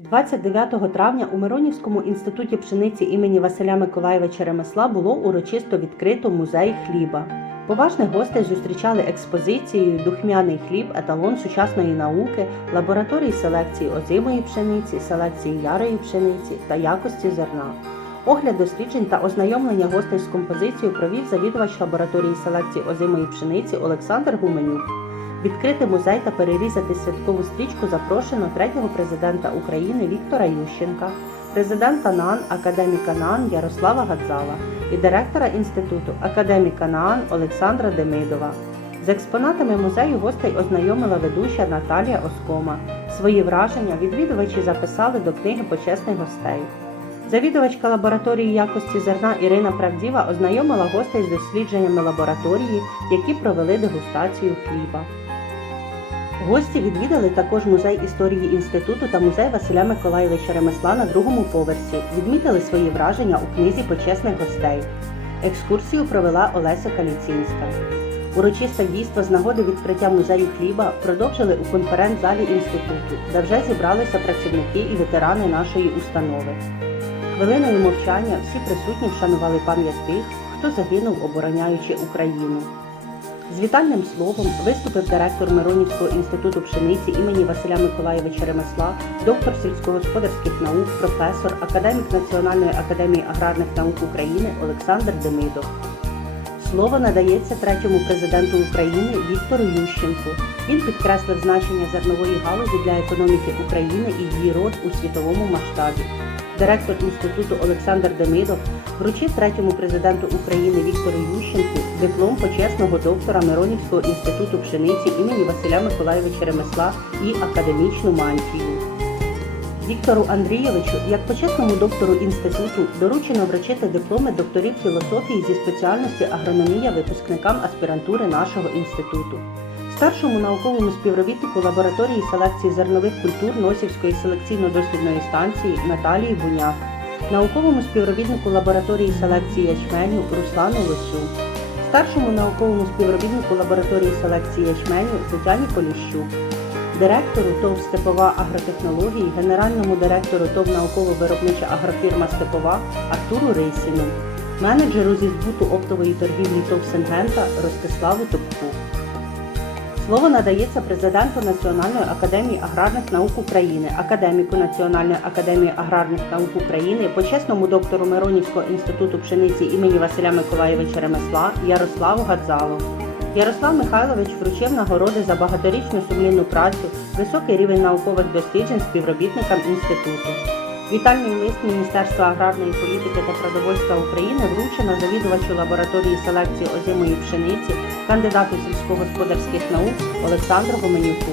29 травня у Миронівському інституті пшениці імені Василя Миколаєвича Ремесла було урочисто відкрито музей хліба. Поважних гостей зустрічали експозицією Духмяний хліб, еталон сучасної науки, лабораторії селекції озимої пшениці, селекції ярої пшениці та якості зерна. Огляд досліджень та ознайомлення гостей з композицією провів завідувач лабораторії селекції озимої пшениці Олександр Гуменюк. Відкрити музей та перерізати святкову стрічку запрошено третього президента України Віктора Ющенка, президента НАН академіка НАН Ярослава Гадзала і директора інституту академіка НАН Олександра Демидова. З експонатами музею гостей ознайомила ведуча Наталія Оскома. Свої враження відвідувачі записали до книги почесних гостей. Завідувачка лабораторії якості зерна Ірина Правдіва ознайомила гостей з дослідженнями лабораторії, які провели дегустацію хліба. Гості відвідали також музей історії інституту та музей Василя Миколаєвича Ремесла на другому поверсі, відмітили свої враження у книзі почесних гостей. Екскурсію провела Олеся Каліцінська. Урочисте дійство з нагоди відкриття музею хліба продовжили у конференц-залі інституту, де вже зібралися працівники і ветерани нашої установи. Хвилиною мовчання всі присутні вшанували пам'ять тих, хто загинув, обороняючи Україну. З вітальним словом виступив директор Миронівського інституту пшениці імені Василя Миколаєвича Ремесла, доктор сільськогосподарських наук, професор, академік Національної академії аграрних наук України Олександр Демидов. Слово надається третьому президенту України Віктору Ющенку. Він підкреслив значення зернової галузі для економіки України і її роль у світовому масштабі. Директор інституту Олександр Демидов вручив третьому президенту України Віктору Ющенку диплом почесного доктора Миронівського інституту пшениці імені Василя Миколаєвича Ремесла і академічну мантію. Віктору Андрійовичу, як почесному доктору інституту, доручено вручити дипломи докторів філософії зі спеціальності агрономія випускникам аспірантури нашого інституту. Старшому науковому співробітнику лабораторії селекції зернових культур Носівської селекційно-дослідної станції Наталії Буняк, науковому співробітнику лабораторії селекції ячменю Руслану Лосю, старшому науковому співробітнику лабораторії селекції ячменю Тетяні Поліщук, директору ТОВ Степова агротехнології, генеральному директору ТОВ науково-виробнича агрофірма Степова Артуру Рисіну, менеджеру зі збуту оптової торгівлі ТОВ Сингента Ростиславу Топку. Слово надається президенту Національної академії аграрних наук України, академіку Національної академії аграрних наук України, почесному доктору Миронівського інституту пшениці імені Василя Миколаєвича Ремесла Ярославу Гадзалу. Ярослав Михайлович вручив нагороди за багаторічну сумлінну працю, високий рівень наукових досліджень співробітникам інституту. Вітальний лист Міністерства аграрної політики та продовольства України вручено завідувачу лабораторії селекції озимої пшениці, кандидату сільськогосподарських наук Олександру Гоменюку.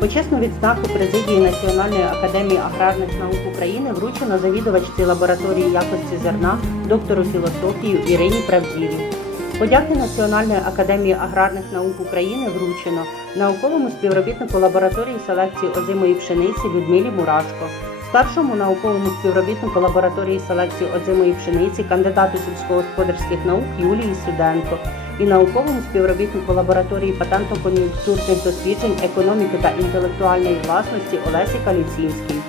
Почесну відзнаку президії Національної академії аграрних наук України вручено завідувачці лабораторії якості зерна, доктору філософії Ірині Правдівій. Подяки Національної академії аграрних наук України вручено науковому співробітнику лабораторії селекції озимої пшениці Людмилі Мурашко, старшому науковому співробітнику лабораторії селекції озимої пшениці, кандидату сільськогосподарських наук Юлії Сюденко і науковому співробітнику лабораторії патентно-кон'юнктурних досліджень економіки та інтелектуальної власності Олесі Каліцінській.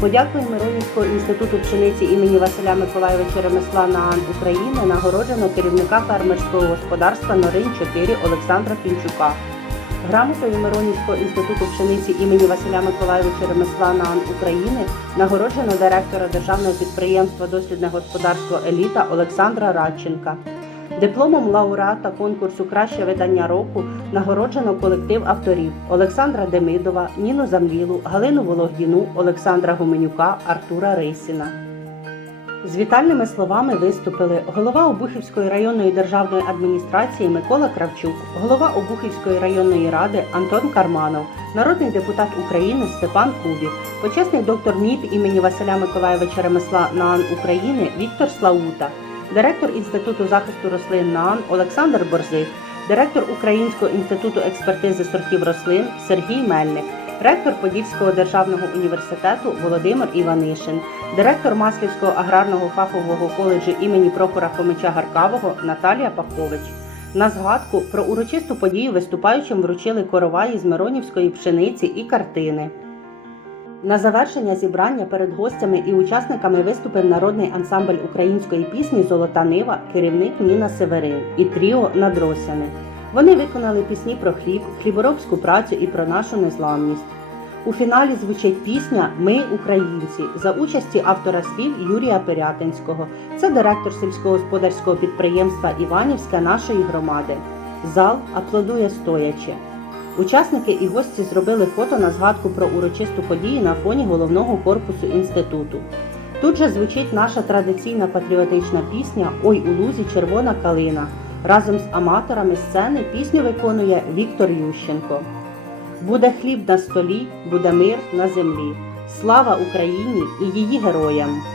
Подякою Миронівського інституту пшениці імені Василя Миколаєвича Ремесла НААН України нагороджено керівника фермерського господарства Норин 4 Олександра Пінчука. Грамотою Миронівського інституту пшениці імені Василя Миколаєвича Ремесла НААН України нагороджено директора державного підприємства Дослідне господарство Еліта Олександра Радченка. Дипломом лауреата конкурсу Краще видання року нагороджено колектив авторів Олександра Демидова, Ніну Замлілу, Галину Вологдіну, Олександра Гуменюка, Артура Рисіна. З вітальними словами виступили голова Обухівської районної державної адміністрації Микола Кравчук, голова Обухівської районної ради Антон Карманов, народний депутат України Степан Кубів, почесний доктор НІП імені Василя Миколаєвича Ремесла НААН України Віктор Слаута, директор Інституту захисту рослин НААН Олександр Борзих, директор Українського інституту експертизи сортів рослин Сергій Мельник, ректор Подільського державного університету Володимир Іванишин, директор Маслівського аграрного фахового коледжу імені Прохора Фомича Гаркавого Наталія Пахович. На згадку про урочисту подію виступаючим вручили короваї з Миронівської пшениці і картини. На завершення зібрання перед гостями і учасниками виступив народний ансамбль української пісні Золота Нива, керівник Ніна Северин і тріо Надросяни. Вони виконали пісні про хліб, хліборобську працю і про нашу незламність. У фіналі звучить пісня Ми українці за участі автора слів Юрія Пирятинського. Це директор сільськогосподарського підприємства Іванівська нашої громади. Зал аплодує стоячи. Учасники і гості зробили фото на згадку про урочисту подію на фоні головного корпусу інституту. Тут же звучить наша традиційна патріотична пісня Ой у лузі червона калина. Разом з аматорами сцени пісню виконує Віктор Ющенко. Буде хліб на столі, буде мир на землі. Слава Україні і її героям!